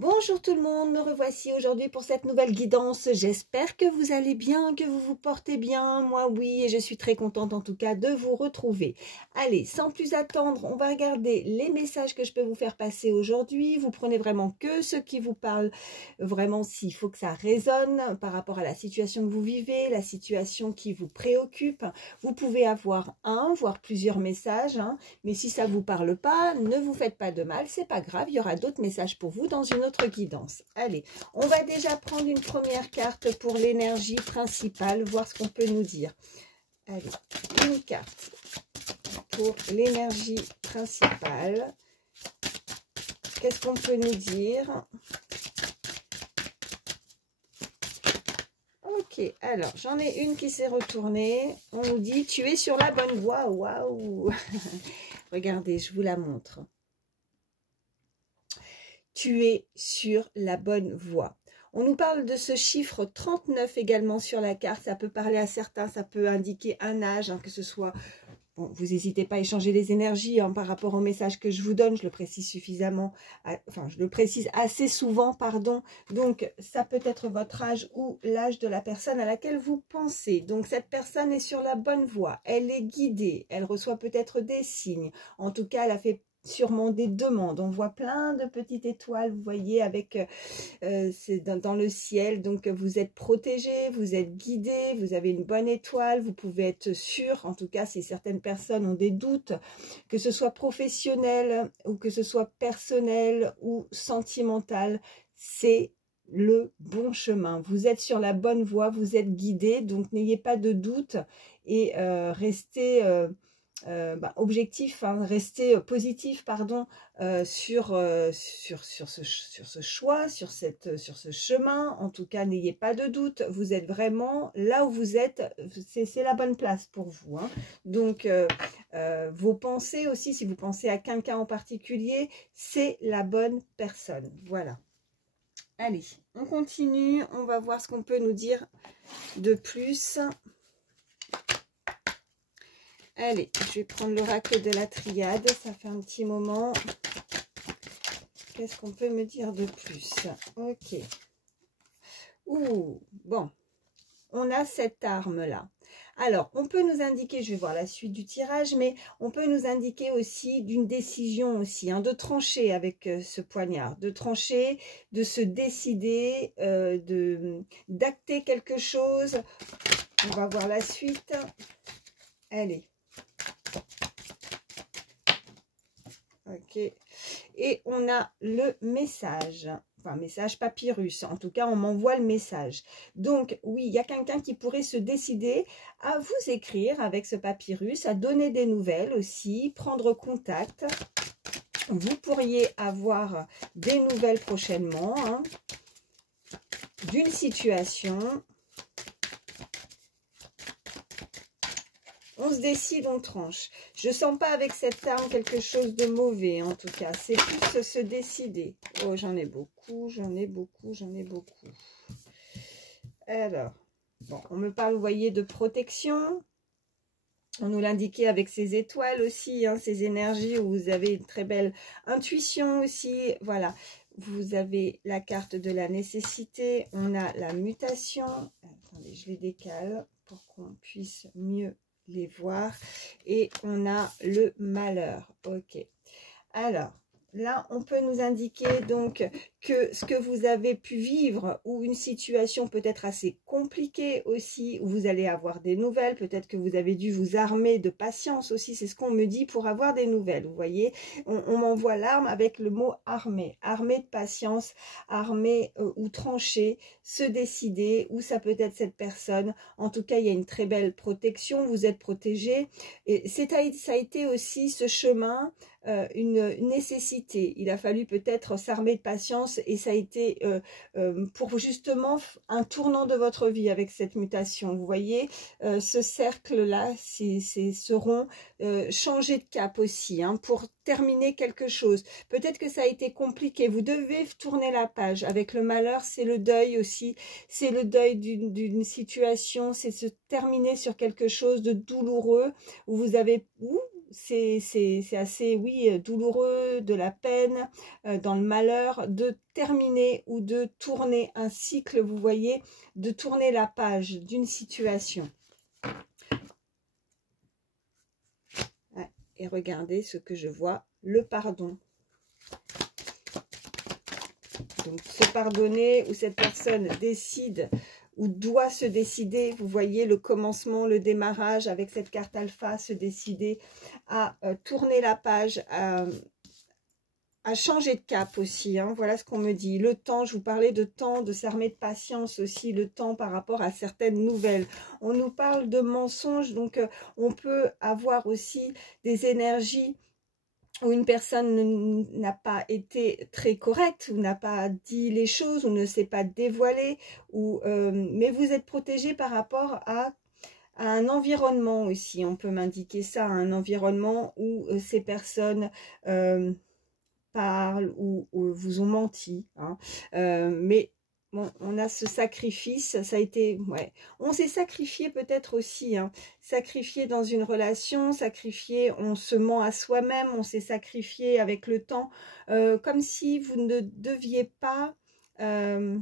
Bonjour tout le monde, me revoici aujourd'hui pour cette nouvelle guidance. J'espère que vous allez bien, que vous vous portez bien. Moi oui, et je suis très contente en tout cas de vous retrouver. Allez, sans plus attendre, on va regarder les messages que je peux vous faire passer aujourd'hui. Vous prenez vraiment que ce qui vous parle, vraiment s'il faut que ça résonne par rapport à la situation que vous vivez, la situation qui vous préoccupe. Vous pouvez avoir un, voire plusieurs messages, hein, mais si ça ne vous parle pas, ne vous faites pas de mal, c'est pas grave, il y aura d'autres messages pour vous dans une autre guidance. Allez, on va déjà prendre une première carte pour l'énergie principale, voir ce qu'on peut nous dire. Allez, une carte pour l'énergie principale. Qu'est-ce qu'on peut nous dire? Ok, alors j'en ai une qui s'est retournée. On nous dit, tu es sur la bonne voie. Waouh! Regardez, je vous la montre. Tu es sur la bonne voie. On nous parle de ce chiffre 39 également sur la carte. Ça peut parler à certains, ça peut indiquer un âge, hein, que ce soit... Bon, vous n'hésitez pas à échanger les énergies hein, par rapport au message que je vous donne. Je le précise suffisamment, enfin, je le précise assez souvent, pardon. Donc, ça peut être votre âge ou l'âge de la personne à laquelle vous pensez. Donc, cette personne est sur la bonne voie. Elle est guidée. Elle reçoit peut-être des signes. En tout cas, elle a fait sûrement des demandes. On voit plein de petites étoiles, vous voyez, avec c'est dans le ciel. Donc vous êtes protégé, vous êtes guidé, vous avez une bonne étoile, vous pouvez être sûr, en tout cas si certaines personnes ont des doutes, que ce soit professionnel ou que ce soit personnel ou sentimental, c'est le bon chemin. Vous êtes sur la bonne voie, vous êtes guidé, donc n'ayez pas de doute et restez... objectif, hein, rester positif, pardon, sur ce choix, sur ce chemin. En tout cas, n'ayez pas de doute, vous êtes vraiment là où vous êtes, c'est la bonne place pour vous, hein. Donc, vos pensées aussi, si vous pensez à quelqu'un en particulier, c'est la bonne personne. Voilà. Allez, on continue, on va voir ce qu'on peut nous dire de plus. Allez, je vais prendre l'oracle de la triade, ça fait un petit moment. Qu'est-ce qu'on peut me dire de plus? Ok. Ouh, bon, on a cette arme-là. Alors, on peut nous indiquer, je vais voir la suite du tirage, mais on peut nous indiquer aussi d'une décision aussi, hein, de trancher avec ce poignard, de trancher, de se décider, d'acter quelque chose. On va voir la suite. Allez. Ok, et on a le message, enfin message papyrus, en tout cas on m'envoie le message. Donc oui, il y a quelqu'un qui pourrait se décider à vous écrire avec ce papyrus, à donner des nouvelles aussi, prendre contact. Vous pourriez avoir des nouvelles prochainement, hein, d'une situation. On se décide, on tranche. Je sens pas avec cette arme quelque chose de mauvais, en tout cas. C'est plus se décider. Oh, j'en ai beaucoup, j'en ai beaucoup, j'en ai beaucoup. Alors, bon, on me parle, vous voyez, de protection. On nous l'indiquait avec ces étoiles aussi, hein, ces énergies où vous avez une très belle intuition aussi. Voilà, vous avez la carte de la nécessité. On a la mutation. Attendez, je les décale pour qu'on puisse mieux les voir, et on a le malheur. Ok, alors là on peut nous indiquer donc que ce que vous avez pu vivre, ou une situation peut-être assez compliquée aussi, où vous allez avoir des nouvelles, peut-être que vous avez dû vous armer de patience aussi, c'est ce qu'on me dit pour avoir des nouvelles. Vous voyez, on m'envoie l'arme avec le mot armé, armé de patience, armé ou tranché, se décider, ou ça peut être cette personne. En tout cas, il y a une très belle protection, vous êtes protégé, et ça a été aussi ce chemin, une nécessité. Il a fallu peut-être s'armer de patience, et ça a été pour justement un tournant de votre vie avec cette mutation. Vous voyez, ce cercle-là, ce rond, changer de cap aussi, hein, pour terminer quelque chose. Peut-être que ça a été compliqué, vous devez tourner la page. Avec le malheur, c'est le deuil aussi, c'est le deuil d'une situation, c'est se terminer sur quelque chose de douloureux, où vous avez... c'est assez, oui, douloureux, de la peine, dans le malheur, de terminer ou de tourner un cycle, vous voyez, de tourner la page d'une situation. Ouais, et regardez ce que je vois, le pardon. Donc, se pardonner, ou cette personne décide ou doit se décider, vous voyez le commencement, le démarrage avec cette carte alpha, se décider à tourner la page, à changer de cap aussi, hein. Voilà ce qu'on me dit. Le temps, je vous parlais de temps, de s'armer de patience aussi, le temps par rapport à certaines nouvelles. On nous parle de mensonges, donc on peut avoir aussi des énergies où une personne n'a pas été très correcte, ou n'a pas dit les choses, ou ne s'est pas dévoilée, ou, mais vous êtes protégé par rapport à un environnement aussi. On peut m'indiquer ça, un environnement où ces personnes parlent ou vous ont menti, hein. Mais bon, on a ce sacrifice, ça a été, ouais, on s'est sacrifié peut-être aussi, hein, sacrifié dans une relation, sacrifié, on se ment à soi-même, on s'est sacrifié avec le temps, comme si vous ne deviez pas, et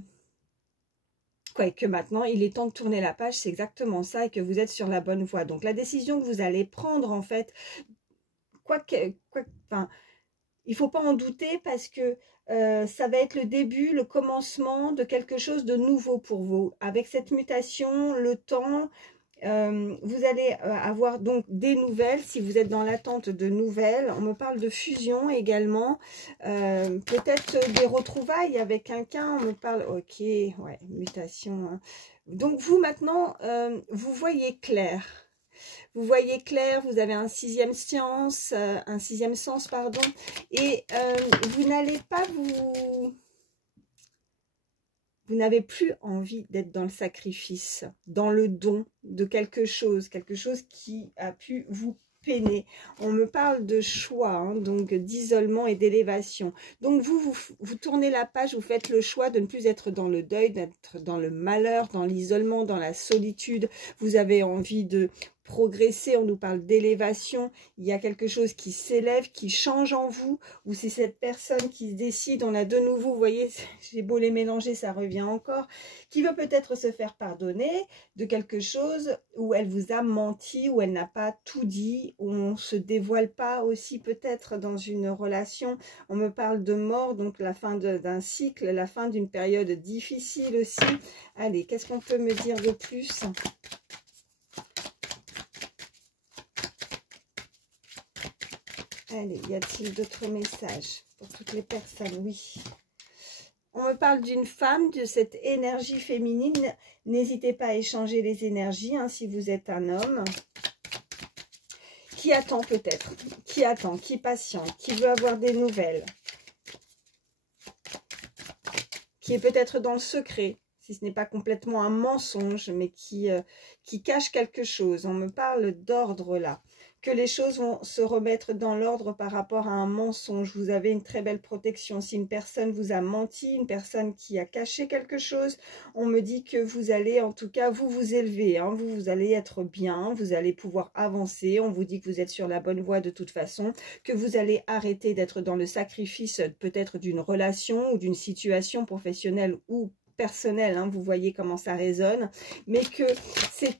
que maintenant il est temps de tourner la page, c'est exactement ça, et que vous êtes sur la bonne voie. Donc la décision que vous allez prendre, en fait, enfin, il ne faut pas en douter, parce que ça va être le début, le commencement de quelque chose de nouveau pour vous. Avec cette mutation, le temps, vous allez avoir donc des nouvelles, si vous êtes dans l'attente de nouvelles. On me parle de fusion également, peut-être des retrouvailles avec quelqu'un. On me parle, ok, ouais, mutation, hein. Donc vous maintenant, vous voyez clair. Vous voyez clair, vous avez un sixième sens, pardon, et vous n'allez pas vous n'avez plus envie d'être dans le sacrifice, dans le don de quelque chose qui a pu vous peiner. On me parle de choix, hein, donc d'isolement et d'élévation. Donc vous tournez la page, vous faites le choix de ne plus être dans le deuil, d'être dans le malheur, dans l'isolement, dans la solitude. Vous avez envie de progresser, on nous parle d'élévation, il y a quelque chose qui s'élève, qui change en vous, ou c'est cette personne qui se décide, on a de nouveau, vous voyez, j'ai beau les mélanger, ça revient encore, qui veut peut-être se faire pardonner de quelque chose où elle vous a menti, où elle n'a pas tout dit, où on ne se dévoile pas aussi peut-être dans une relation. On me parle de mort, donc la fin d'un cycle, la fin d'une période difficile aussi. Allez, qu'est-ce qu'on peut me dire de plus ? Allez, y a-t-il d'autres messages pour toutes les personnes? Oui. On me parle d'une femme, de cette énergie féminine. N'hésitez pas à échanger les énergies, hein, si vous êtes un homme. Qui attend peut-être, qui patiente, qui veut avoir des nouvelles. Qui est peut-être dans le secret, si ce n'est pas complètement un mensonge, mais qui cache quelque chose. On me parle d'ordre là. Que les choses vont se remettre dans l'ordre par rapport à un mensonge. Vous avez une très belle protection. Si une personne vous a menti, une personne qui a caché quelque chose, on me dit que vous allez, en tout cas, vous élever, hein, vous allez être bien, vous allez pouvoir avancer. On vous dit que vous êtes sur la bonne voie de toute façon, que vous allez arrêter d'être dans le sacrifice peut-être d'une relation ou d'une situation professionnelle ou personnel, hein, vous voyez comment ça résonne, mais que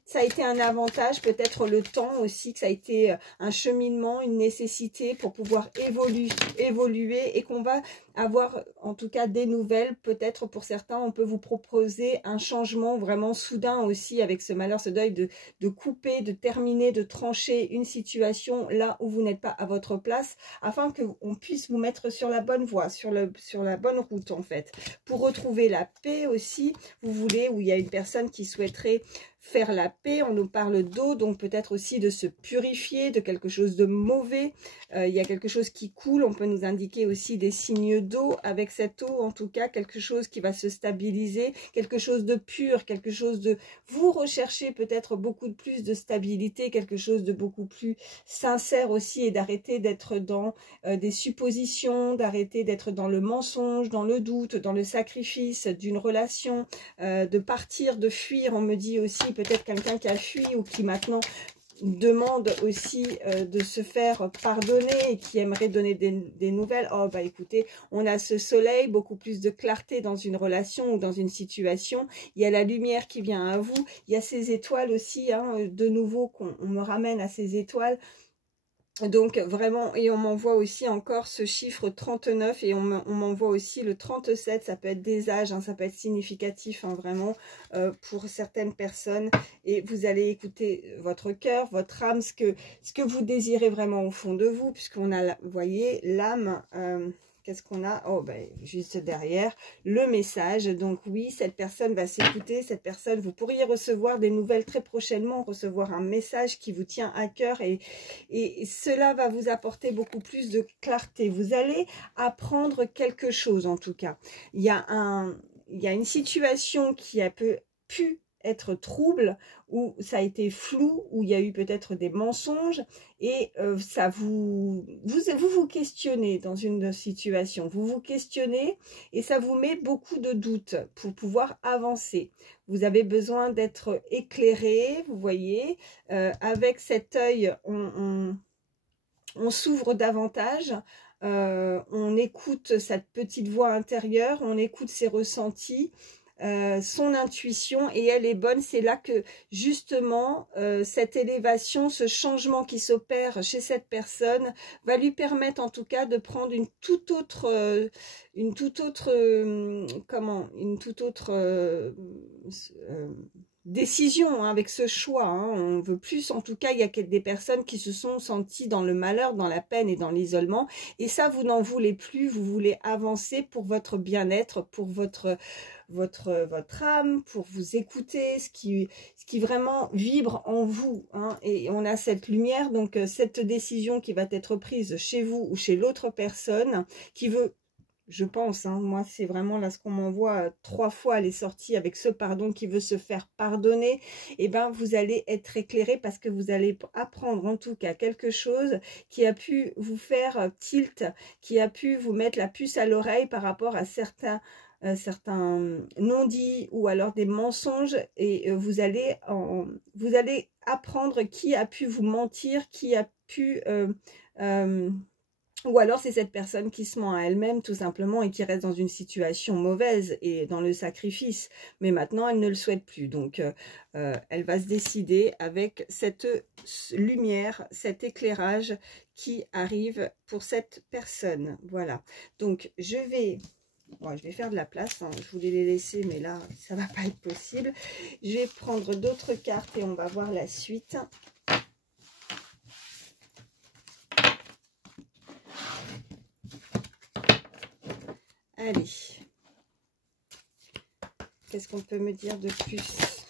ça a été un avantage, peut-être le temps aussi, que ça a été un cheminement, une nécessité pour pouvoir évoluer, et qu'on va avoir en tout cas des nouvelles. Peut-être pour certains, on peut vous proposer un changement vraiment soudain aussi, avec ce malheur, ce deuil, de couper, de terminer, de trancher une situation là où vous n'êtes pas à votre place, afin qu'on puisse vous mettre sur la bonne voie, sur la bonne route en fait, pour retrouver la paix aussi. Vous voulez, où il y a une personne qui souhaiterait faire la paix, on nous parle d'eau, donc peut-être aussi de se purifier de quelque chose de mauvais. Il y a quelque chose qui coule, on peut nous indiquer aussi des signes d'eau avec cette eau, en tout cas quelque chose qui va se stabiliser, quelque chose de pur, quelque chose de... Vous recherchez peut-être beaucoup plus de stabilité, quelque chose de beaucoup plus sincère aussi, et d'arrêter d'être dans des suppositions, d'arrêter d'être dans le mensonge, dans le doute, dans le sacrifice d'une relation, de partir, de fuir. On me dit aussi peut-être quelqu'un qui a fui ou qui maintenant demande aussi de se faire pardonner et qui aimerait donner des nouvelles. Oh bah écoutez, on a ce soleil, beaucoup plus de clarté dans une relation ou dans une situation. Il y a la lumière qui vient à vous. Il y a ces étoiles aussi, hein, de nouveau qu'on me ramène à ces étoiles. Donc vraiment, et on m'envoie aussi encore ce chiffre 39 et on m'envoie aussi le 37, ça peut être des âges, hein, ça peut être significatif, hein, vraiment, pour certaines personnes. Et vous allez écouter votre cœur, votre âme, ce que vous désirez vraiment au fond de vous, puisqu'on a, vous voyez, l'âme... qu'est-ce qu'on a? Oh, ben, juste derrière, le message. Donc oui, cette personne va s'écouter. Cette personne, vous pourriez recevoir des nouvelles très prochainement, recevoir un message qui vous tient à cœur. Et cela va vous apporter beaucoup plus de clarté. Vous allez apprendre quelque chose, en tout cas. Il y a une situation qui a pu être trouble, où ça a été flou, où il y a eu peut-être des mensonges, et ça vous questionnez dans une situation, vous vous questionnez, et ça vous met beaucoup de doutes pour pouvoir avancer. Vous avez besoin d'être éclairé, vous voyez, avec cet œil, on s'ouvre davantage, on écoute cette petite voix intérieure, on écoute ses ressentis, son intuition, et elle est bonne. C'est là que justement cette élévation, ce changement qui s'opère chez cette personne va lui permettre en tout cas de prendre une toute autre décision, hein, avec ce choix, hein. On veut plus, en tout cas, il y a des personnes qui se sont senties dans le malheur, dans la peine et dans l'isolement, et ça, vous n'en voulez plus, vous voulez avancer pour votre bien-être, pour votre âme, pour vous écouter, ce qui vraiment vibre en vous, hein. Et on a cette lumière, donc cette décision qui va être prise chez vous ou chez l'autre personne qui veut, je pense, hein, moi c'est vraiment là ce qu'on m'envoie 3 fois, elle est sortie avec ce pardon, qui veut se faire pardonner. Et ben vous allez être éclairé, parce que vous allez apprendre en tout cas quelque chose qui a pu vous faire tilt, qui a pu vous mettre la puce à l'oreille par rapport à certains non-dits ou alors des mensonges, et vous allez apprendre qui a pu vous mentir, qui a pu ou alors c'est cette personne qui se ment à elle-même tout simplement, et qui reste dans une situation mauvaise et dans le sacrifice. Mais maintenant, elle ne le souhaite plus. Donc, elle va se décider avec cette lumière, cet éclairage qui arrive pour cette personne. Voilà. Donc, je vais faire de la place, hein. Je voulais les laisser, mais là, ça va pas être possible. Je vais prendre d'autres cartes et on va voir la suite. Allez, qu'est-ce qu'on peut me dire de plus?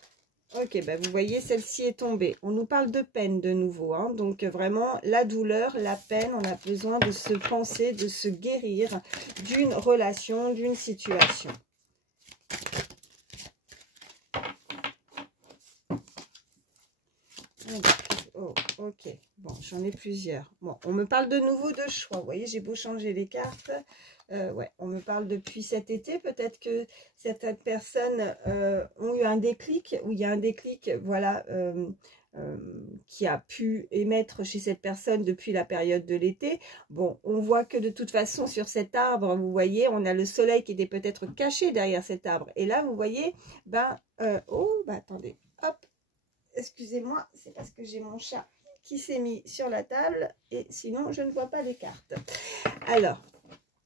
Ok, bah vous voyez, celle-ci est tombée. On nous parle de peine de nouveau, hein. Donc vraiment, la douleur, la peine, on a besoin de se penser, de se guérir d'une relation, d'une situation. Oh, ok, bon, j'en ai plusieurs. Bon, on me parle de nouveau de choix. Vous voyez, j'ai beau changer les cartes. Ouais, on me parle depuis cet été. Peut-être que certaines personnes ont eu un déclic, ou il y a un déclic, voilà, qui a pu émettre chez cette personne depuis la période de l'été. Bon, on voit que de toute façon, sur cet arbre, vous voyez, on a le soleil qui était peut-être caché derrière cet arbre. Et là, vous voyez, ben, oh, bah attendez, hop. Excusez-moi, c'est parce que j'ai mon chat qui s'est mis sur la table, et sinon je ne vois pas les cartes. Alors,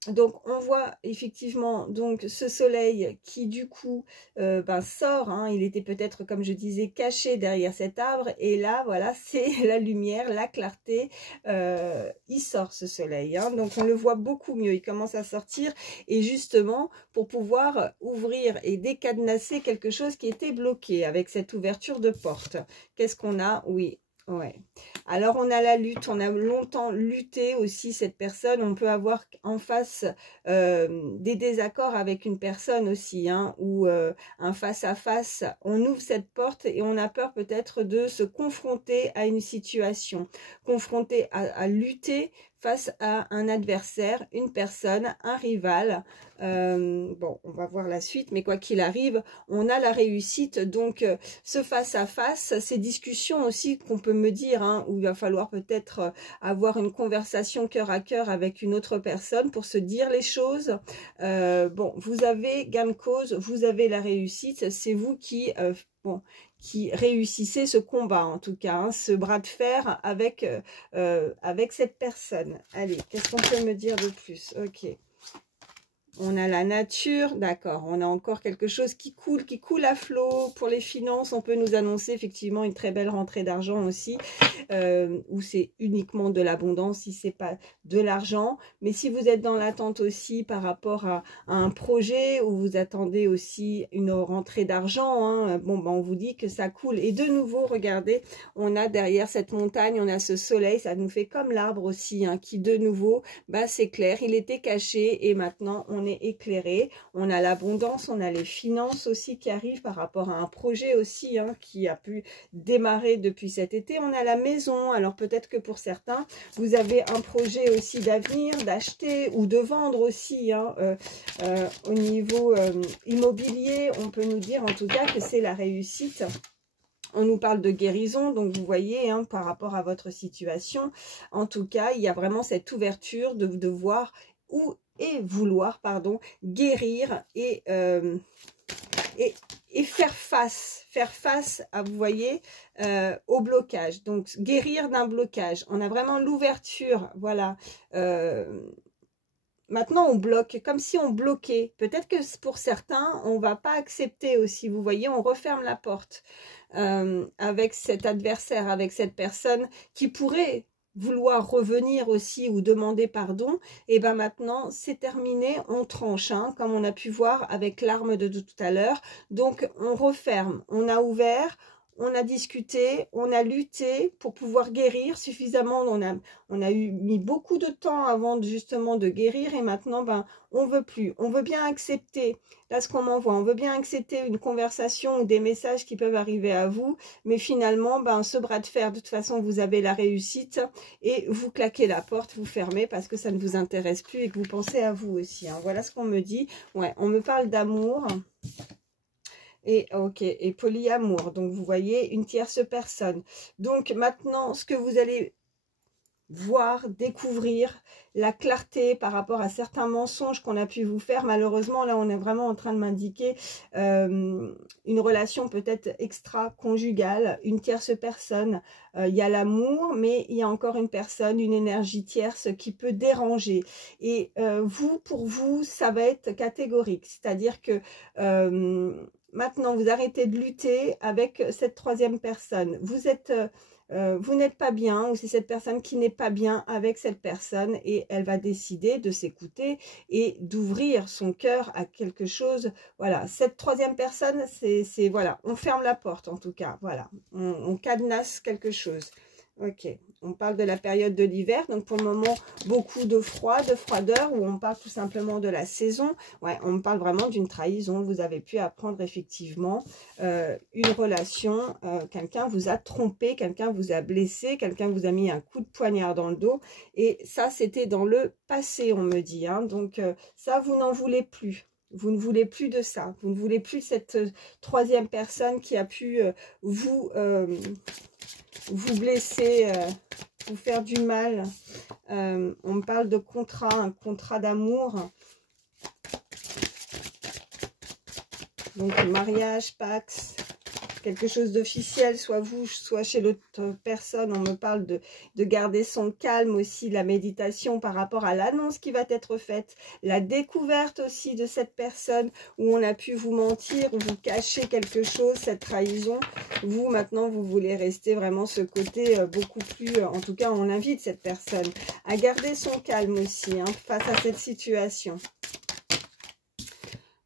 donc on voit effectivement donc ce soleil qui du coup sort, hein. Il était peut-être, comme je disais, caché derrière cet arbre, et là voilà, c'est la lumière, la clarté, il sort ce soleil, hein. Donc on le voit beaucoup mieux, il commence à sortir, et justement pour pouvoir ouvrir et décadenasser quelque chose qui était bloqué avec cette ouverture de porte. Qu'est-ce qu'on a? Oui. Ouais. Alors on a la lutte, on a longtemps lutté aussi, cette personne. On peut avoir en face des désaccords avec une personne aussi, hein, ou un face-à-face. On ouvre cette porte et on a peur peut-être de se confronter à une situation, confronter à lutter face à un adversaire, une personne, un rival. Bon, on va voir la suite, mais quoi qu'il arrive, on a la réussite. Donc, ce face-à-face, ces discussions aussi qu'on peut me dire, hein, où il va falloir peut-être avoir une conversation cœur à cœur avec une autre personne pour se dire les choses. Bon, vous avez gain de cause, vous avez la réussite, c'est vous qui... bon, qui réussissez ce combat, en tout cas, hein, ce bras de fer avec, avec cette personne. Allez, qu'est-ce qu'on peut me dire de plus? Ok. On a la nature, d'accord. On a encore quelque chose qui coule à flot. Pour les finances, on peut nous annoncer effectivement une très belle rentrée d'argent aussi, où c'est uniquement de l'abondance, si c'est pas de l'argent. Mais si vous êtes dans l'attente aussi par rapport à un projet, où vous attendez aussi une rentrée d'argent, hein, bon, ben, on vous dit que ça coule. Et de nouveau, regardez, on a derrière cette montagne, on a ce soleil, ça nous fait comme l'arbre aussi, hein, qui de nouveau, bah, c'est clair, il était caché et maintenant on est éclairé. On a l'abondance, on a les finances aussi qui arrivent par rapport à un projet aussi, hein, qui a pu démarrer depuis cet été. On a la maison, alors peut-être que pour certains, vous avez un projet aussi d'avenir, d'acheter ou de vendre aussi, hein, au niveau immobilier. On peut nous dire en tout cas que c'est la réussite. On nous parle de guérison, donc vous voyez, hein, par rapport à votre situation, en tout cas, il y a vraiment cette ouverture de voir et vouloir, pardon, guérir et faire face à, vous voyez, au blocage. Donc, guérir d'un blocage. On a vraiment l'ouverture, voilà. Maintenant, on bloque, comme si on bloquait. Peut-être que pour certains, on ne va pas accepter aussi. Vous voyez, on referme la porte avec cet adversaire, avec cette personne qui pourrait vouloir revenir aussi ou demander pardon. Et bien maintenant, c'est terminé, on tranche, hein, comme on a pu voir avec l'arme de tout à l'heure. Donc, on referme, on a ouvert, on a discuté, on a lutté pour pouvoir guérir suffisamment. On a mis beaucoup de temps avant justement de guérir et maintenant, ben, on veut plus. On veut bien accepter, là ce qu'on m'envoie, on veut bien accepter une conversation ou des messages qui peuvent arriver à vous, mais finalement, ben, ce bras de fer, de toute façon, vous avez la réussite et vous claquez la porte, vous fermez parce que ça ne vous intéresse plus et que vous pensez à vous aussi, hein. Voilà ce qu'on me dit. Ouais, on me parle d'amour. Et ok, et polyamour, donc vous voyez une tierce personne. Donc maintenant, ce que vous allez voir, découvrir, la clarté par rapport à certains mensonges qu'on a pu vous faire. Malheureusement, là, on est vraiment en train de m'indiquer une relation peut-être extra-conjugale, une tierce personne. Il y a l'amour, mais il y a encore une personne, une énergie tierce qui peut déranger. Et vous, pour vous, ça va être catégorique. C'est-à-dire que maintenant, vous arrêtez de lutter avec cette troisième personne. Vous êtes... vous n'êtes pas bien ou c'est cette personne qui n'est pas bien avec cette personne et elle va décider de s'écouter et d'ouvrir son cœur à quelque chose. Voilà, cette troisième personne, c'est voilà, on ferme la porte en tout cas, voilà, on cadenasse quelque chose. Ok, on parle de la période de l'hiver, donc pour le moment, beaucoup de froid, de froideur, où on parle tout simplement de la saison. Ouais, on me parle vraiment d'une trahison. Vous avez pu apprendre effectivement une relation, quelqu'un vous a trompé, quelqu'un vous a blessé, quelqu'un vous a mis un coup de poignard dans le dos. Et ça, c'était dans le passé, on me dit, hein. Donc ça, vous n'en voulez plus. Vous ne voulez plus de ça. Vous ne voulez plus de cette troisième personne qui a pu vous blesser, vous faire du mal. On me parle de contrat, un contrat d'amour. Donc mariage, pax, quelque chose d'officiel, soit vous, soit chez l'autre personne. On me parle de garder son calme aussi, la méditation par rapport à l'annonce qui va être faite, la découverte aussi de cette personne où on a pu vous mentir, ou vous cacher quelque chose, cette trahison. Vous, maintenant, vous voulez rester vraiment ce côté beaucoup plus... en tout cas, on invite cette personne à garder son calme aussi, hein, face à cette situation.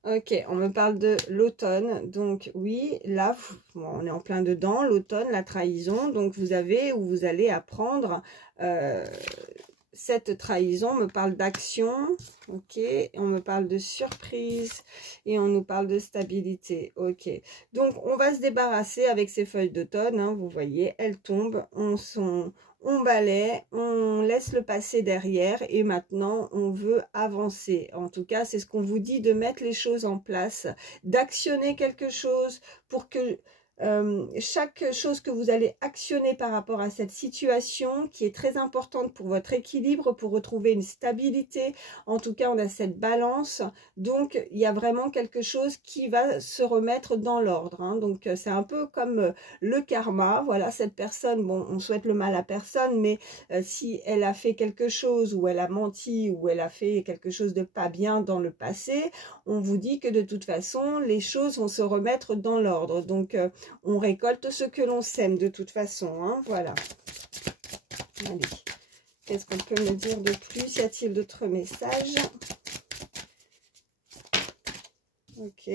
Ok, on me parle de l'automne, donc oui, là, bon, on est en plein dedans, l'automne, la trahison, donc vous avez ou vous allez apprendre cette trahison. On me parle d'action, ok, on me parle de surprise et on nous parle de stabilité, ok. Donc, on va se débarrasser avec ces feuilles d'automne, hein, vous voyez, elles tombent, on balaie, on laisse le passé derrière et maintenant on veut avancer. En tout cas, c'est ce qu'on vous dit, de mettre les choses en place, d'actionner quelque chose pour que chaque chose que vous allez actionner par rapport à cette situation qui est très importante pour votre équilibre, pour retrouver une stabilité. En tout cas, on a cette balance. Donc, il y a vraiment quelque chose qui va se remettre dans l'ordre. Hein. Donc, c'est un peu comme le karma. Voilà, cette personne, bon, on souhaite le mal à personne, mais si elle a fait quelque chose ou elle a menti ou elle a fait quelque chose de pas bien dans le passé, on vous dit que de toute façon, les choses vont se remettre dans l'ordre. Donc, on récolte ce que l'on sème de toute façon, hein, voilà. Allez, qu'est-ce qu'on peut me dire de plus? Y a-t-il d'autres messages? Ok,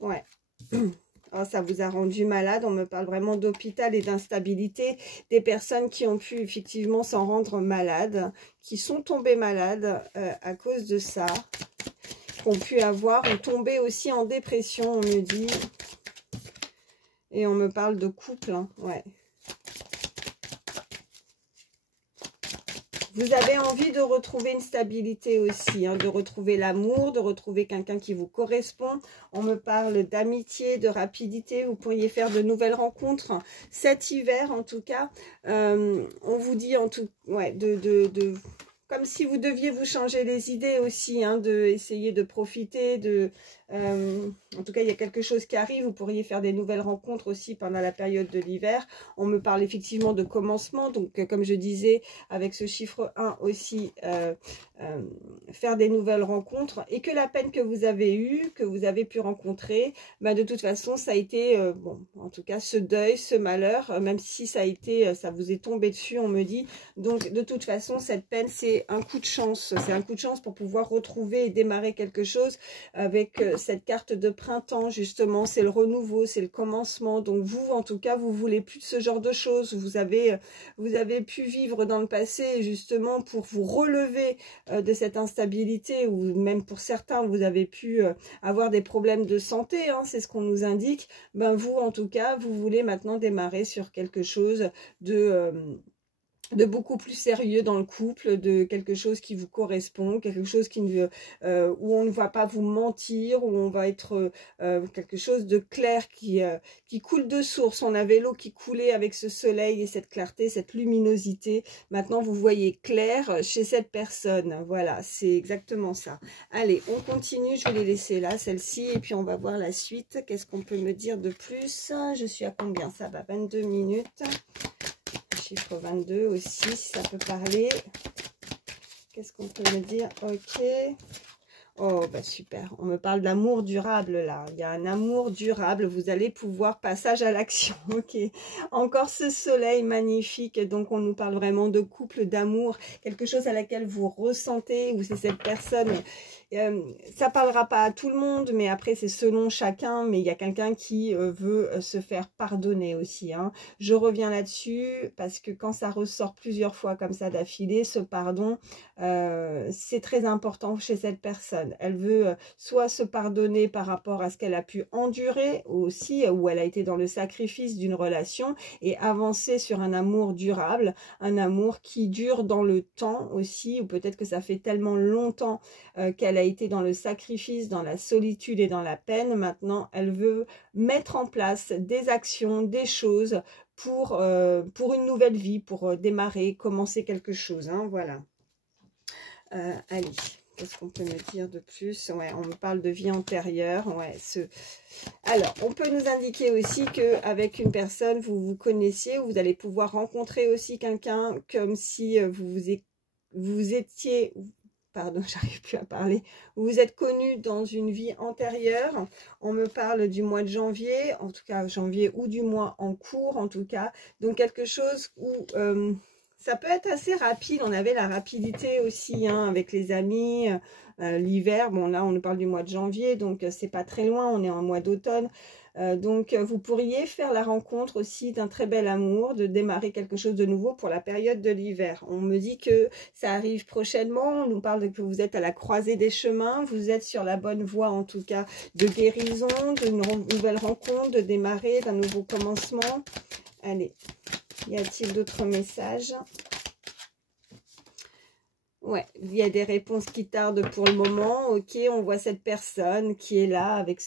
ouais. Oh, ça vous a rendu malade, on me parle vraiment d'hôpital et d'instabilité, des personnes qui ont pu effectivement s'en rendre malades, qui sont tombées malades à cause de ça, qui ont pu avoir, ou tomber aussi en dépression, on me dit. Et on me parle de couple, hein, ouais. Vous avez envie de retrouver une stabilité aussi, hein, de retrouver l'amour, de retrouver quelqu'un qui vous correspond. On me parle d'amitié, de rapidité. Vous pourriez faire de nouvelles rencontres cet hiver, en tout cas. On vous dit en tout, ouais, comme si vous deviez vous changer les idées aussi, hein, essayer de profiter de... en tout cas, il y a quelque chose qui arrive. Vous pourriez faire des nouvelles rencontres aussi pendant la période de l'hiver. On me parle effectivement de commencement. Donc, comme je disais, avec ce chiffre 1 aussi, faire des nouvelles rencontres. Et que la peine que vous avez eue, que vous avez pu rencontrer, bah, de toute façon, ça a été, bon, en tout cas, ce deuil, ce malheur, même si ça a été, ça vous est tombé dessus, on me dit. Donc, de toute façon, cette peine, c'est un coup de chance. C'est un coup de chance pour pouvoir retrouver et démarrer quelque chose avec cette carte de printemps, justement. C'est le renouveau, c'est le commencement. Donc, vous, en tout cas, vous voulez plus de ce genre de choses. Vous avez pu vivre dans le passé, justement, pour vous relever de cette instabilité, ou même pour certains, vous avez pu avoir des problèmes de santé, hein, c'est ce qu'on nous indique. Ben, vous, en tout cas, vous voulez maintenant démarrer sur quelque chose de beaucoup plus sérieux dans le couple, de quelque chose qui vous correspond, quelque chose qui où on ne va pas vous mentir, où on va être quelque chose de clair qui coule de source. On avait l'eau qui coulait avec ce soleil et cette clarté, cette luminosité. Maintenant, vous voyez clair chez cette personne. Voilà, c'est exactement ça. Allez, on continue. Je vais les laisser là, celle-ci, et puis on va voir la suite. Qu'est-ce qu'on peut me dire de plus? Je suis à combien? Ça va, 22 minutes. Chiffre 22 aussi, si ça peut parler. Qu'est-ce qu'on peut me dire? Ok. Oh, bah super. On me parle d'amour durable, là. Il y a un amour durable. Vous allez pouvoir, passage à l'action. Ok. Encore ce soleil magnifique. Donc, on nous parle vraiment de couple, d'amour. Quelque chose à laquelle vous ressentez, ou c'est cette personne... ça parlera pas à tout le monde, mais après c'est selon chacun. Mais il y a quelqu'un qui veut se faire pardonner aussi, hein. Je reviens là-dessus parce que quand ça ressort plusieurs fois comme ça d'affilée, ce pardon, c'est très important chez cette personne. Elle veut soit se pardonner par rapport à ce qu'elle a pu endurer aussi, où elle a été dans le sacrifice d'une relation, et avancer sur un amour durable, un amour qui dure dans le temps aussi, ou peut-être que ça fait tellement longtemps qu'elle a été dans le sacrifice, dans la solitude et dans la peine. Maintenant, elle veut mettre en place des actions, des choses pour une nouvelle vie, pour démarrer, commencer quelque chose, hein, voilà. Allez, qu'est-ce qu'on peut me dire de plus? Ouais, on me parle de vie antérieure. Ouais, alors, on peut nous indiquer aussi qu'avec une personne, vous vous connaissiez, ou vous allez pouvoir rencontrer aussi quelqu'un comme si vous étiez... Pardon, j'arrive plus à parler. Vous êtes connu dans une vie antérieure. On me parle du mois de janvier, en tout cas janvier, ou du mois en cours, en tout cas. Donc quelque chose où ça peut être assez rapide. On avait la rapidité aussi, hein, avec les amis, l'hiver. Bon, là, on nous parle du mois de janvier, donc c'est pas très loin. On est en mois d'automne. Donc, vous pourriez faire la rencontre aussi d'un très bel amour, de démarrer quelque chose de nouveau pour la période de l'hiver. On me dit que ça arrive prochainement. On nous parle que vous êtes à la croisée des chemins. Vous êtes sur la bonne voie, en tout cas, de guérison, de nouvelles rencontres, de démarrer, d'un nouveau commencement. Allez, Y a-t-il d'autres messages? Ouais, il y a des réponses qui tardent pour le moment. Ok, on voit cette personne qui est là avec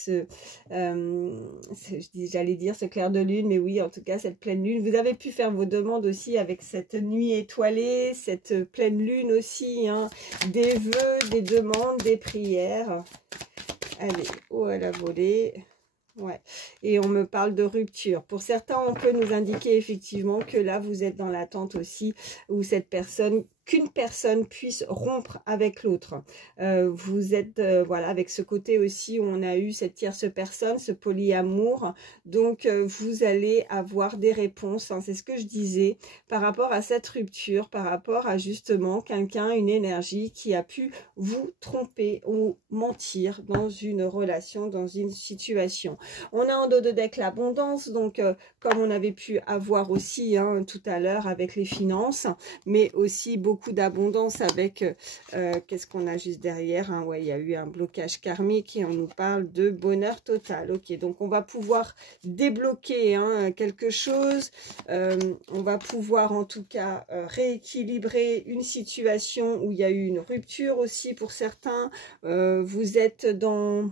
j'allais dire ce clair de lune, mais oui, en tout cas, cette pleine lune. Vous avez pu faire vos demandes aussi avec cette nuit étoilée, cette pleine lune aussi, hein, des vœux, des demandes, des prières. Allez, oh, à la volée. Ouais, et on me parle de rupture. Pour certains, on peut nous indiquer effectivement que là, vous êtes dans l'attente aussi, où qu'une personne puisse rompre avec l'autre. Vous êtes, voilà, avec ce côté aussi où on a eu cette tierce personne, ce polyamour. Donc, vous allez avoir des réponses, hein, c'est ce que je disais, par rapport à cette rupture, par rapport à justement quelqu'un, une énergie qui a pu vous tromper ou mentir dans une relation, dans une situation. On a en dos de deck l'abondance, donc comme on avait pu avoir aussi hein, tout à l'heure avec les finances, mais aussi beaucoup d'abondance avec, qu'est-ce qu'on a juste derrière hein, ouais, il y a eu un blocage karmique et on nous parle de bonheur total. Ok, donc on va pouvoir débloquer hein, quelque chose, on va pouvoir en tout cas rééquilibrer une situation où il y a eu une rupture aussi pour certains. Vous êtes dans...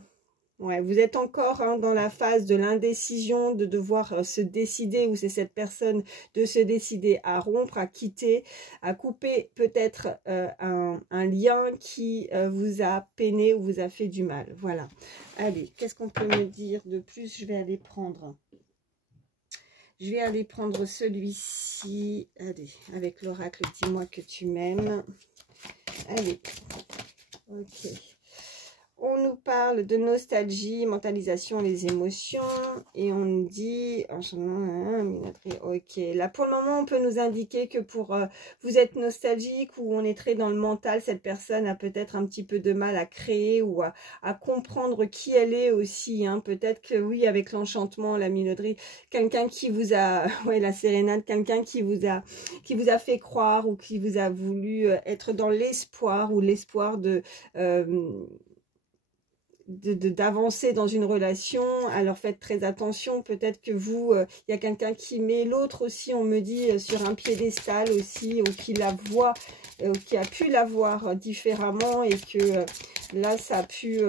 Ouais, vous êtes encore hein, dans la phase de l'indécision, de devoir se décider, ou c'est cette personne de se décider à rompre, à quitter, à couper peut-être un lien qui vous a peiné ou vous a fait du mal. Voilà. Allez, qu'est-ce qu'on peut me dire de plus? Je vais aller prendre celui-ci. Allez, avec l'oracle, dis-moi que tu m'aimes. Allez, ok. On nous parle de nostalgie, mentalisation, les émotions. Et on nous dit... Ok, là pour le moment, on peut nous indiquer que pour vous êtes nostalgique ou on est très dans le mental, cette personne a peut-être un petit peu de mal à créer ou à comprendre qui elle est aussi. Hein. Peut-être que oui, avec l'enchantement, la minauderie, quelqu'un qui vous a... Ouais, la sérénade, quelqu'un qui vous a fait croire ou qui vous a voulu être dans l'espoir ou l'espoir d'avancer dans une relation. Alors faites très attention, peut-être que vous, il y a quelqu'un qui met l'autre aussi, on me dit, sur un piédestal aussi, ou qui la voit, qui a pu la voir différemment, et que là, ça a pu...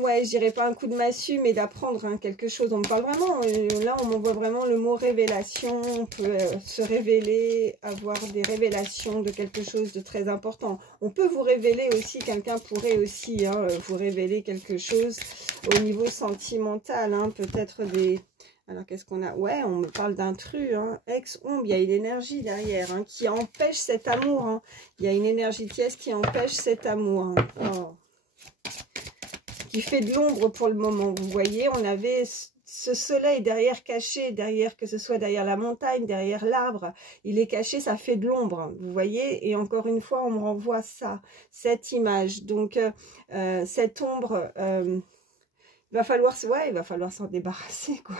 ouais, je dirais pas un coup de massue, mais d'apprendre hein, quelque chose. On me parle vraiment, là on m'envoie vraiment le mot révélation. On peut se révéler, avoir des révélations de quelque chose de très important. On peut vous révéler aussi, quelqu'un pourrait aussi hein, vous révéler quelque chose au niveau sentimental. Hein, peut-être des... Alors, qu'est-ce qu'on a? Ouais, on me parle d'intrus, hein, ex-ombre. Il y a une énergie derrière hein, qui empêche cet amour. Hein. Il y a une énergie tierce qui empêche cet amour. Hein. Oh. Qui fait de l'ombre pour le moment. Vous voyez, on avait ce soleil derrière, caché, derrière, que ce soit derrière la montagne, derrière l'arbre, il est caché, ça fait de l'ombre, vous voyez, et encore une fois, on me renvoie ça, cette image. Donc, cette ombre, il va falloir s'en débarrasser, quoi.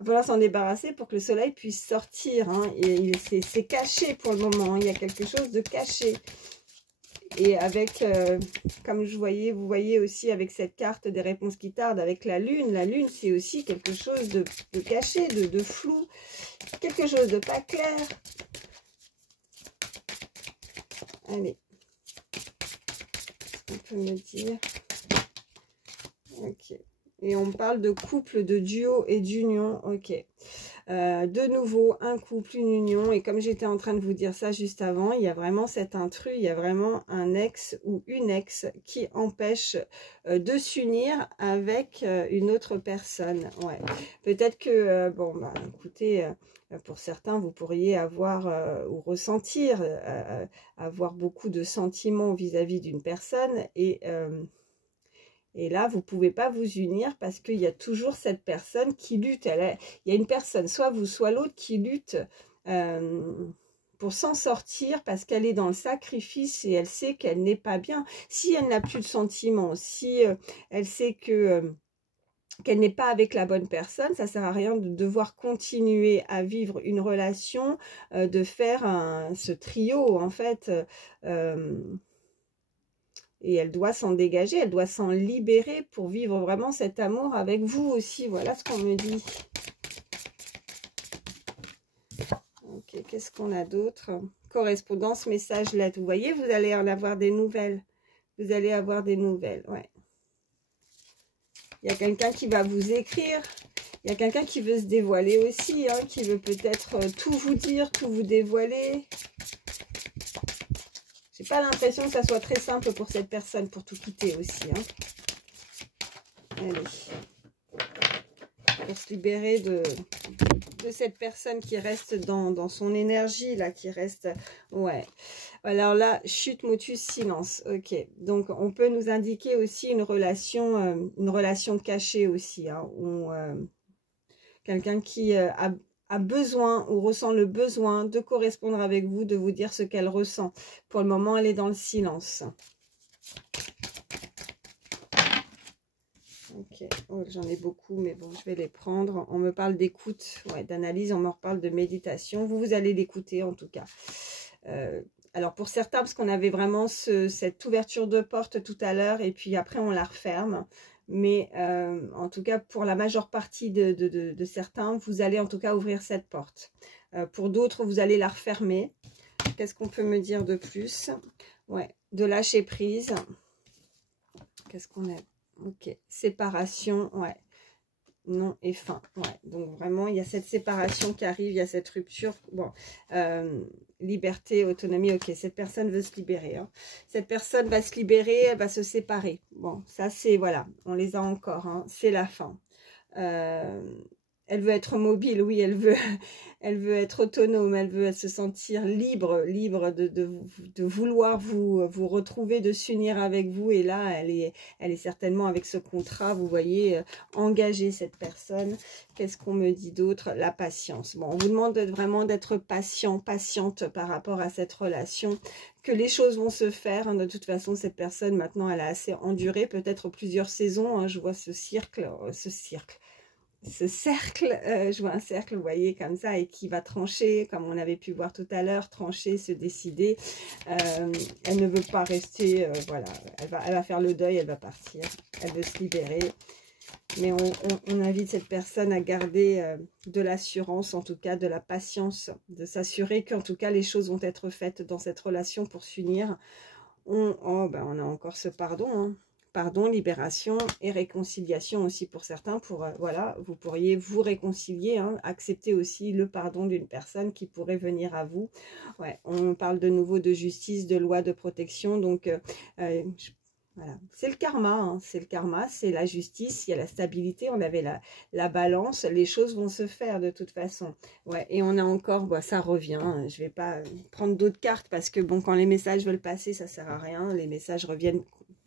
Il va falloir s'en débarrasser pour que le soleil puisse sortir, hein. Et c'est caché pour le moment, hein. Il y a quelque chose de caché. Et avec, comme vous voyez aussi avec cette carte des réponses qui tardent, avec la lune c'est aussi quelque chose de caché, de flou, quelque chose de pas clair. Allez, on peut me dire. Ok. Et on parle de couple, de duo et d'union. Ok. De nouveau, un couple, une union. Et comme j'étais en train de vous dire ça juste avant, il y a vraiment cet intrus, il y a vraiment un ex ou une ex qui empêche de s'unir avec une autre personne. Ouais. Peut-être que, bon, bah, écoutez, pour certains, vous pourriez avoir ou ressentir, avoir beaucoup de sentiments vis-à-vis d'une personne et là, vous ne pouvez pas vous unir parce qu'il y a toujours cette personne qui lutte. Il y a une personne, soit vous, soit l'autre, qui lutte pour s'en sortir parce qu'elle est dans le sacrifice et elle sait qu'elle n'est pas bien. Si elle n'a plus de sentiments, si elle sait que... qu'elle n'est pas avec la bonne personne, ça ne sert à rien de devoir continuer à vivre une relation, de faire ce trio, en fait. Et elle doit s'en dégager, elle doit s'en libérer pour vivre vraiment cet amour avec vous aussi. Voilà ce qu'on me dit. qu'est-ce qu'on a d'autre? Correspondance, message, lettre. Vous voyez, vous allez en avoir des nouvelles. Vous allez avoir des nouvelles, ouais. Il y a quelqu'un qui va vous écrire. Il y a quelqu'un qui veut se dévoiler aussi, hein, qui veut peut-être tout vous dire, tout vous dévoiler. J'ai pas l'impression que ça soit très simple pour cette personne, pour tout quitter aussi. Hein. Allez. Pour se libérer de cette personne qui reste dans son énergie, là, qui reste... Ouais. Alors là, chute, motus, silence. Ok. Donc, on peut nous indiquer aussi une relation cachée aussi. Hein, quelqu'un qui a besoin ou ressent le besoin de correspondre avec vous, de vous dire ce qu'elle ressent. Pour le moment, elle est dans le silence. Ok, oh, j'en ai beaucoup, mais bon, je vais les prendre. On me parle d'écoute, ouais, d'analyse, on me reparle de méditation. Vous allez l'écouter en tout cas. Alors pour certains, parce qu'on avait vraiment cette ouverture de porte tout à l'heure, et puis après on la referme. Mais en tout cas, pour la majeure partie de certains, vous allez en tout cas ouvrir cette porte. Pour d'autres, vous allez la refermer. Qu'est-ce qu'on peut me dire de plus? Ouais, de lâcher prise. Qu'est-ce qu'on a? Ok, séparation, ouais, non et fin, ouais, donc vraiment, il y a cette séparation qui arrive, il y a cette rupture, bon, liberté, autonomie, ok, cette personne veut se libérer, hein. Cette personne va se libérer, elle va se séparer, bon, ça c'est, voilà, on les a encore, hein, c'est la fin. Elle veut être mobile, oui, elle veut être autonome, elle veut se sentir libre de vouloir vous retrouver, de s'unir avec vous. Et là, elle est certainement avec ce contrat, vous voyez, engagée cette personne. Qu'est-ce qu'on me dit d'autre? La patience. Bon, on vous demande vraiment d'être patient, patiente par rapport à cette relation, que les choses vont se faire. Hein. De toute façon, cette personne, maintenant, elle a assez enduré, peut-être plusieurs saisons. Hein. Je vois ce cercle, je vois un cercle, vous voyez, comme ça, et qui va trancher, comme on avait pu voir tout à l'heure, trancher, se décider. Elle ne veut pas rester, voilà, elle va faire le deuil, elle va partir, elle veut se libérer. Mais on invite cette personne à garder de l'assurance, en tout cas de la patience, de s'assurer qu'en tout cas les choses vont être faites dans cette relation pour s'unir. On a encore ce pardon, hein. Pardon, libération et réconciliation aussi pour certains. Voilà, vous pourriez vous réconcilier, hein, accepter aussi le pardon d'une personne qui pourrait venir à vous. Ouais, on parle de nouveau de justice, de loi de protection. Donc, voilà, c'est le karma, hein, c'est le karma, c'est la justice, il y a la stabilité, on avait la balance, les choses vont se faire de toute façon. Ouais, et on a encore, bah, ça revient, hein, je vais pas prendre d'autres cartes parce que bon, quand les messages veulent passer, ça sert à rien, les messages reviennent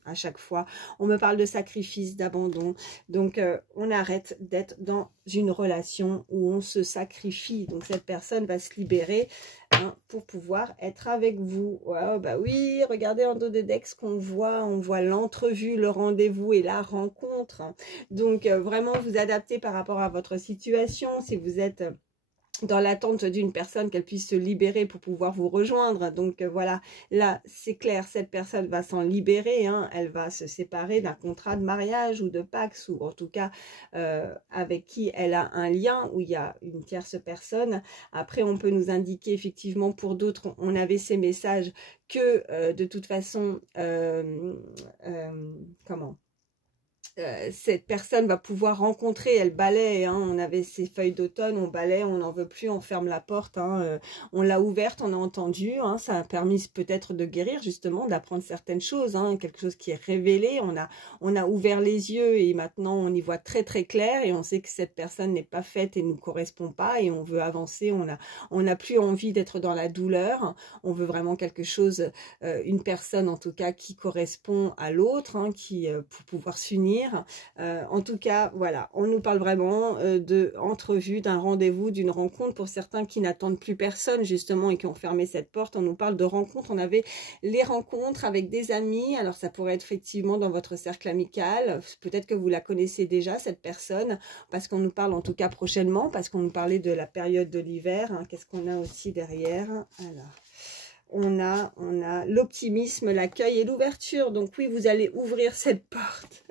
à chaque fois. On me parle de sacrifice, d'abandon. Donc, on arrête d'être dans une relation où on se sacrifie. Donc, cette personne va se libérer, hein, pour pouvoir être avec vous. Ouais, bah oui, regardez en dos de deck ce qu'on voit. On voit l'entrevue, le rendez-vous et la rencontre. Donc, vraiment vous adapter par rapport à votre situation. Si vous êtes dans l'attente d'une personne, qu'elle puisse se libérer pour pouvoir vous rejoindre. Donc voilà, là c'est clair, cette personne va s'en libérer, hein, elle va se séparer d'un contrat de mariage ou de Pax, ou en tout cas avec qui elle a un lien, où il y a une tierce personne. Après on peut nous indiquer effectivement, pour d'autres, on avait ces messages que de toute façon, cette personne va pouvoir rencontrer, elle balaie, hein, on avait ces feuilles d'automne, on balaie, on n'en veut plus, on ferme la porte, hein, on l'a ouverte, on a entendu, hein, ça a permis peut-être de guérir justement, d'apprendre certaines choses, hein, quelque chose qui est révélé, on a ouvert les yeux et maintenant on y voit très très clair et on sait que cette personne n'est pas faite et ne nous correspond pas et on veut avancer, on n'a plus envie d'être dans la douleur, on veut vraiment quelque chose, une personne en tout cas qui correspond à l'autre, hein, pour pouvoir s'unir. En tout cas, voilà, on nous parle vraiment de entrevue, d'un rendez-vous, d'une rencontre. Pour certains qui n'attendent plus personne justement et qui ont fermé cette porte, on nous parle de rencontres. On avait les rencontres avec des amis, alors ça pourrait être effectivement dans votre cercle amical, peut-être que vous la connaissez déjà cette personne, parce qu'on nous parle en tout cas prochainement, parce qu'on nous parlait de la période de l'hiver, hein. Qu'est-ce qu'on a aussi derrière? Alors, on a l'optimisme, l'accueil et l'ouverture. Donc oui, vous allez ouvrir cette porte.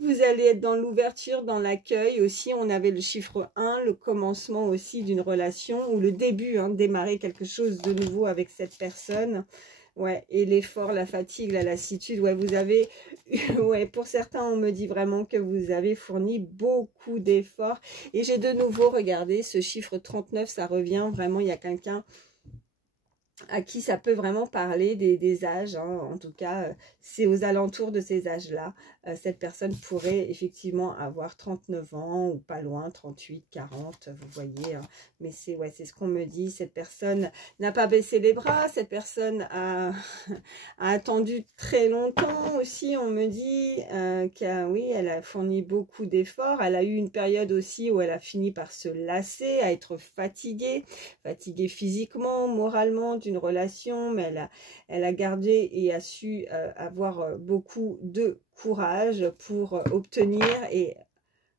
Vous allez être dans l'ouverture, dans l'accueil aussi. On avait le chiffre 1, le commencement aussi d'une relation ou le début, hein, démarrer quelque chose de nouveau avec cette personne. Ouais, et l'effort, la fatigue, la lassitude, ouais, vous avez, ouais, pour certains, on me dit vraiment que vous avez fourni beaucoup d'efforts. Et j'ai de nouveau regardé ce chiffre 39, ça revient vraiment, il y a quelqu'un à qui ça peut vraiment parler des âges, hein. En tout cas, c'est aux alentours de ces âges-là. Cette personne pourrait effectivement avoir 39 ans ou pas loin, 38, 40, vous voyez. Hein. Mais c'est ouais, c'est ce qu'on me dit. Cette personne n'a pas baissé les bras, cette personne a, a attendu très longtemps aussi, on me dit. Oui, elle a fourni beaucoup d'efforts. Elle a eu une période aussi où elle a fini par se lasser, à être fatiguée physiquement, moralement d'une relation, mais elle a gardé et a su avoir beaucoup de courage pour obtenir, et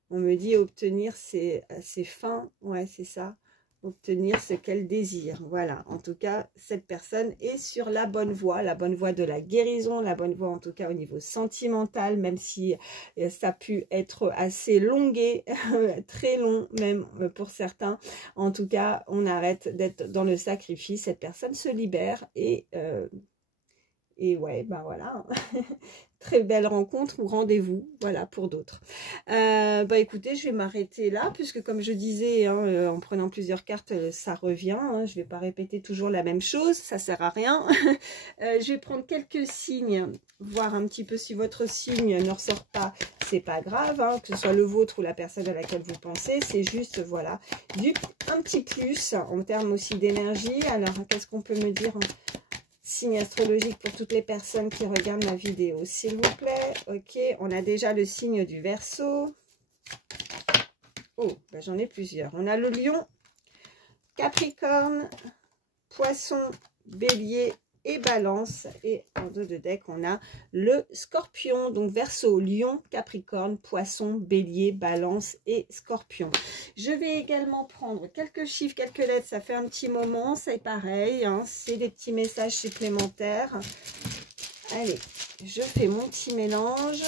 on me dit obtenir ses fins, ouais c'est ça, obtenir ce qu'elle désire. Voilà, en tout cas, cette personne est sur la bonne voie de la guérison, la bonne voie en tout cas au niveau sentimental, même si ça a pu être assez longué, très long même pour certains. En tout cas, on arrête d'être dans le sacrifice, cette personne se libère et ouais, ben voilà, très belle rencontre ou rendez-vous, voilà, pour d'autres. Bah écoutez, je vais m'arrêter là, puisque comme je disais, hein, en prenant plusieurs cartes, ça revient. Hein, je ne vais pas répéter toujours la même chose, ça sert à rien. Je vais prendre quelques signes, voir un petit peu si votre signe ne ressort pas, c'est pas grave, hein, que ce soit le vôtre ou la personne à laquelle vous pensez, c'est juste, voilà, un petit plus en termes aussi d'énergie. Alors, qu'est-ce qu'on peut me dire signe astrologique pour toutes les personnes qui regardent ma vidéo, s'il vous plaît. Ok, on a déjà le signe du Verseau. Oh, ben j'en ai plusieurs. On a le Lion, Capricorne, Poisson, Bélier et Balance. Et en dos de deck, on a le Scorpion. Donc Verseau, Lion, Capricorne, Poisson, Bélier, Balance et Scorpion. Je vais également prendre quelques chiffres, quelques lettres. Ça fait un petit moment, c'est pareil. Hein, c'est des petits messages supplémentaires. Allez, je fais mon petit mélange.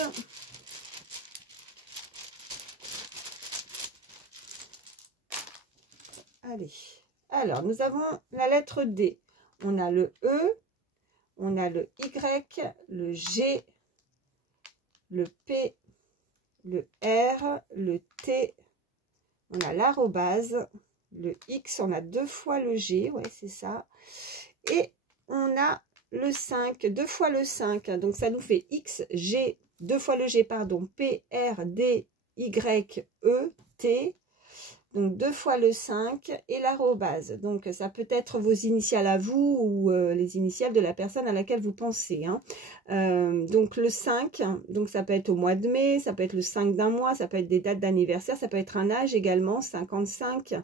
Allez, alors nous avons la lettre D. On a le E, on a le Y, le G, le P, le R, le T, on a l'arrobase, le X, on a 2 fois le G, ouais c'est ça. Et on a le 5, 2 fois le 5, donc ça nous fait X, G, 2 fois le G, pardon, P, R, D, Y, E, T. Donc 2 fois le 5 et l'arrobase. Donc ça peut être vos initiales à vous ou les initiales de la personne à laquelle vous pensez. Hein. Donc le 5, donc ça peut être au mois de mai, ça peut être le 5 d'un mois, ça peut être des dates d'anniversaire, ça peut être un âge également, 55.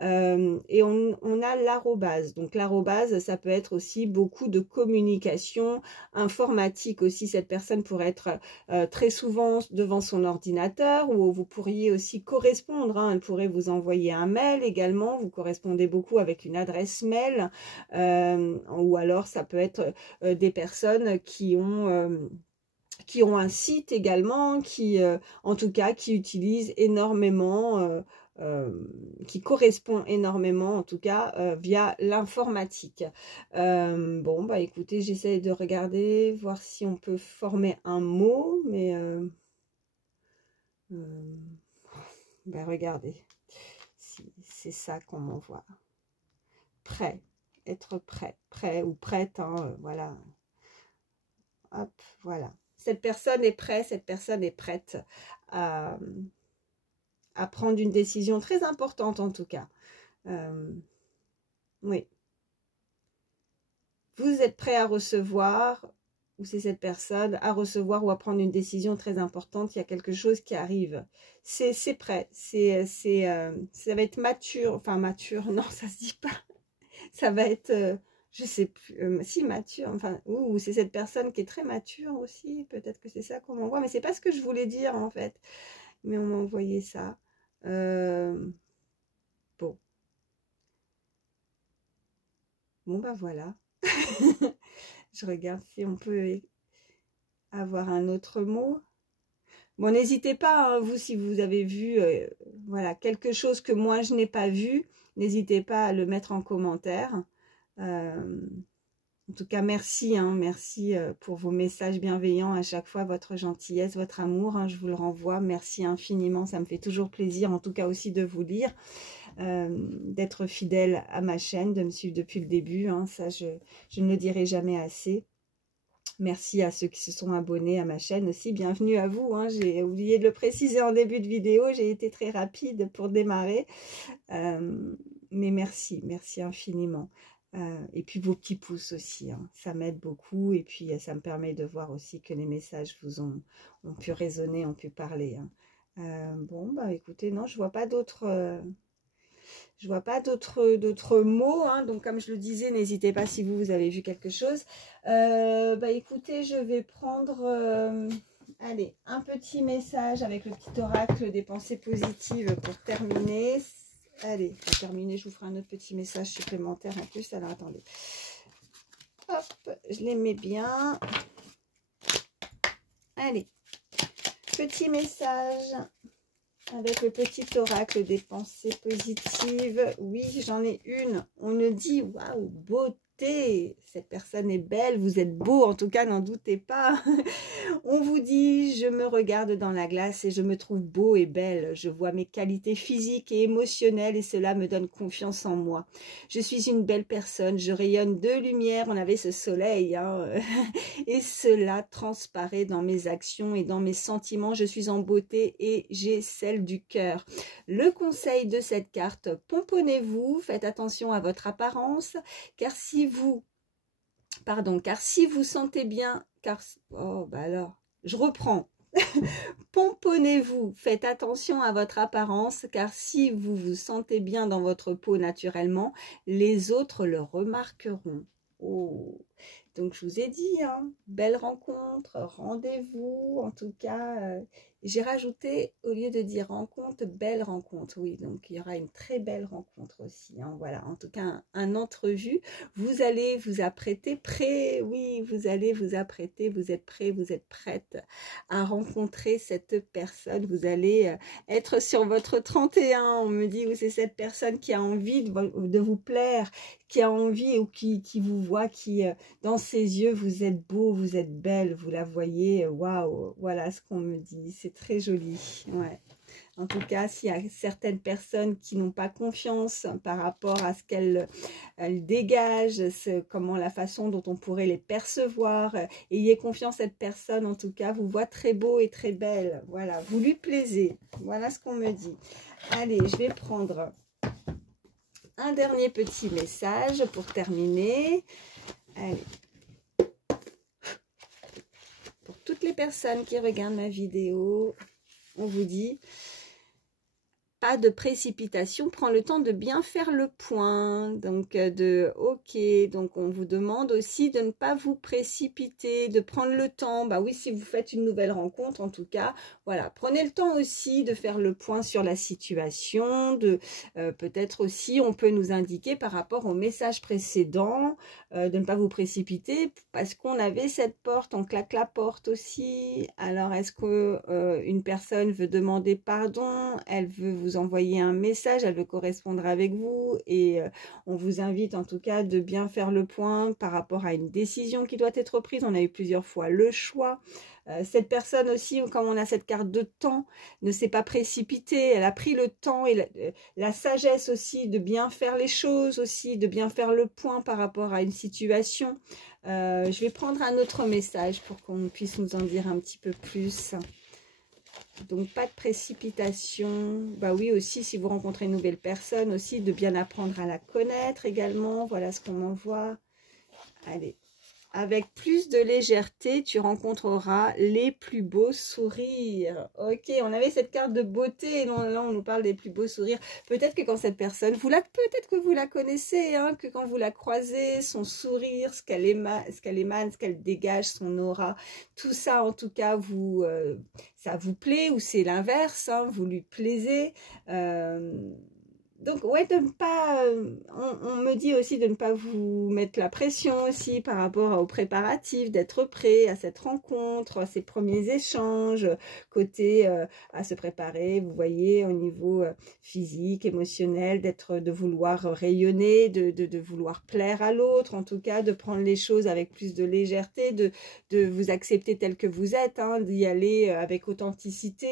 Et on a l'arrobase. Donc l'arrobase, ça peut être aussi beaucoup de communication informatique aussi. Cette personne pourrait être très souvent devant son ordinateur ou vous pourriez aussi correspondre. Hein. Elle pourrait vous envoyer un mail également. Vous correspondez beaucoup avec une adresse mail ou alors ça peut être des personnes qui ont un site également, qui en tout cas qui utilisent énormément qui correspond énormément en tout cas via l'informatique. Bon bah écoutez, j'essaie de regarder, voir si on peut former un mot, mais ben regardez, si c'est ça qu'on m'envoie. Prêt, être prêt, prêt ou prête, hein, voilà. Hop, voilà. Cette personne est prête, cette personne est prête à prendre une décision très importante en tout cas. Oui. Vous êtes prêt à recevoir, ou c'est cette personne, à recevoir ou à prendre une décision très importante. Il y a quelque chose qui arrive. C'est prêt. Ça va être mature. Enfin, mature, non, ça se dit pas. Ça va être, je sais plus, si mature. Enfin, ou c'est cette personne qui est très mature aussi. Peut-être que c'est ça qu'on m'envoie. Mais c'est pas ce que je voulais dire en fait. Mais on m'a envoyé ça. Bon. Bon, bah voilà. Je regarde si on peut avoir un autre mot. Bon, n'hésitez pas, hein, vous, si vous avez vu voilà, quelque chose que moi, je n'ai pas vu, n'hésitez pas à le mettre en commentaire. En tout cas, merci, hein, merci pour vos messages bienveillants à chaque fois, votre gentillesse, votre amour, hein, je vous le renvoie. Merci infiniment, ça me fait toujours plaisir, en tout cas aussi de vous lire, d'être fidèle à ma chaîne, de me suivre depuis le début, hein, ça je ne le dirai jamais assez. Merci à ceux qui se sont abonnés à ma chaîne aussi, bienvenue à vous, hein. J'ai oublié de le préciser en début de vidéo, j'ai été très rapide pour démarrer, mais merci, merci infiniment. Et puis vos petits pouces aussi, hein, ça m'aide beaucoup et puis ça me permet de voir aussi que les messages vous ont pu résonner, ont pu parler, hein. Bon, bah écoutez, non, je vois pas d'autres... je vois pas d'autres mots, hein, donc comme je le disais, n'hésitez pas si vous avez vu quelque chose. Bah écoutez, je vais prendre, allez, un petit message avec le petit oracle des pensées positives pour terminer. Allez, pour terminer, je vous ferai un autre petit message supplémentaire en plus. Alors attendez, hop, je les mets bien. Allez, petit message avec le petit oracle des pensées positives. Oui, j'en ai une. On nous dit, waouh, beauté. Cette personne est belle, vous êtes beau, en tout cas, n'en doutez pas. On vous dit, je me regarde dans la glace et je me trouve beau et belle. Je vois mes qualités physiques et émotionnelles et cela me donne confiance en moi. Je suis une belle personne, je rayonne de lumière. On avait ce soleil, hein, et cela transparaît dans mes actions et dans mes sentiments. Je suis en beauté et j'ai celle du cœur. Le conseil de cette carte, pomponnez-vous, faites attention à votre apparence, car si vous sentez bien, oh bah alors, je reprends. Pomponnez-vous, faites attention à votre apparence, car si vous vous sentez bien dans votre peau naturellement, les autres le remarqueront. Oh. Donc je vous ai dit, hein, belle rencontre, rendez-vous, en tout cas, j'ai rajouté, au lieu de dire rencontre, belle rencontre, oui, donc il y aura une très belle rencontre aussi, hein, voilà, en tout cas un entrevue, vous allez vous apprêter, prêt, oui, vous allez vous apprêter, vous êtes prêt, vous êtes prête à rencontrer cette personne, vous allez être sur votre 31, on me dit, où c'est cette personne qui a envie de vous plaire, qui a envie ou qui vous voit, qui dans ses yeux, vous êtes beau, vous êtes belle, vous la voyez, waouh, voilà ce qu'on me dit, c'est très joli, ouais. En tout cas, s'il y a certaines personnes qui n'ont pas confiance par rapport à ce qu'elles dégagent, comment la façon dont on pourrait les percevoir, ayez confiance, cette personne en tout cas vous voit très beau et très belle, voilà, vous lui plaisez, voilà ce qu'on me dit. Allez, je vais prendre un dernier petit message pour terminer. Allez. Pour toutes les personnes qui regardent ma vidéo, on vous dit, pas de précipitation, prends le temps de bien faire le point, donc ok, donc on vous demande aussi de ne pas vous précipiter, de prendre le temps, bah oui, si vous faites une nouvelle rencontre en tout cas, voilà, prenez le temps aussi de faire le point sur la situation, de peut-être aussi on peut nous indiquer par rapport au message précédent, de ne pas vous précipiter, parce qu'on avait cette porte, on claque la porte aussi, alors est-ce que une personne veut demander pardon, elle veut vous envoyer un message, elle veut correspondre avec vous et on vous invite en tout cas de bien faire le point par rapport à une décision qui doit être prise. On a eu plusieurs fois le choix. Cette personne aussi, comme on a cette carte de temps, ne s'est pas précipitée, elle a pris le temps et la sagesse aussi de bien faire les choses aussi, de bien faire le point par rapport à une situation. Je vais prendre un autre message pour qu'on puisse nous en dire un petit peu plus. Donc pas de précipitation, bah oui aussi si vous rencontrez une nouvelle personne aussi de bien apprendre à la connaître également, voilà ce qu'on m'envoie. Allez, avec plus de légèreté tu rencontreras les plus beaux sourires. Ok, on avait cette carte de beauté et là on nous parle des plus beaux sourires. Peut-être que quand cette personne, peut-être que vous la connaissez, hein, que quand vous la croisez, son sourire, ce qu'elle émane, ce qu'elle dégage, son aura, tout ça en tout cas ça vous plaît ou c'est l'inverse, hein, vous lui plaisez. Donc, ouais, de ne pas, on me dit aussi de ne pas vous mettre la pression aussi par rapport aux préparatifs, d'être prêt à cette rencontre, à ces premiers échanges, côté à se préparer, vous voyez, au niveau physique, émotionnel, de vouloir rayonner, de vouloir plaire à l'autre, en tout cas, de prendre les choses avec plus de légèreté, de vous accepter tel que vous êtes, hein, d'y aller avec authenticité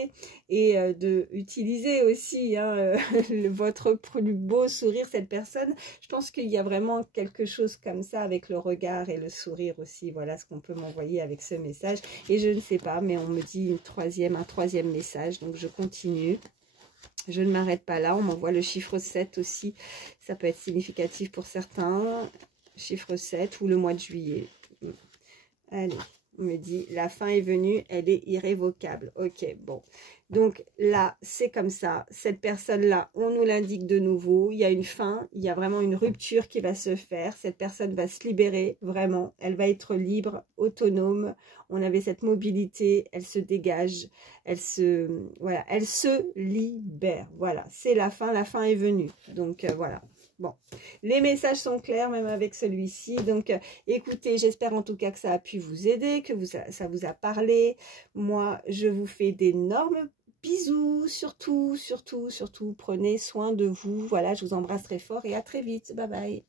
et de utiliser aussi hein, votre plus beau sourire, cette personne. Je pense qu'il y a vraiment quelque chose comme ça avec le regard et le sourire aussi. Voilà ce qu'on peut m'envoyer avec ce message. Et je ne sais pas, mais on me dit un troisième message. Donc je continue. Je ne m'arrête pas là. On m'envoie le chiffre 7 aussi. Ça peut être significatif pour certains. Chiffre 7 ou le mois de juillet. Allez. On me dit, la fin est venue, elle est irrévocable. Ok, bon. Donc là, c'est comme ça. Cette personne-là, on nous l'indique de nouveau. Il y a une fin, il y a vraiment une rupture qui va se faire. Cette personne va se libérer, vraiment. Elle va être libre, autonome. On avait cette mobilité, elle se dégage. Voilà, elle se libère. Voilà, c'est la fin est venue. Donc voilà. Bon, les messages sont clairs, même avec celui-ci. Donc, écoutez, j'espère en tout cas que ça a pu vous aider, que ça vous a parlé. Moi, je vous fais d'énormes bisous. Surtout, prenez soin de vous. Voilà, je vous embrasse très fort et à très vite. Bye bye.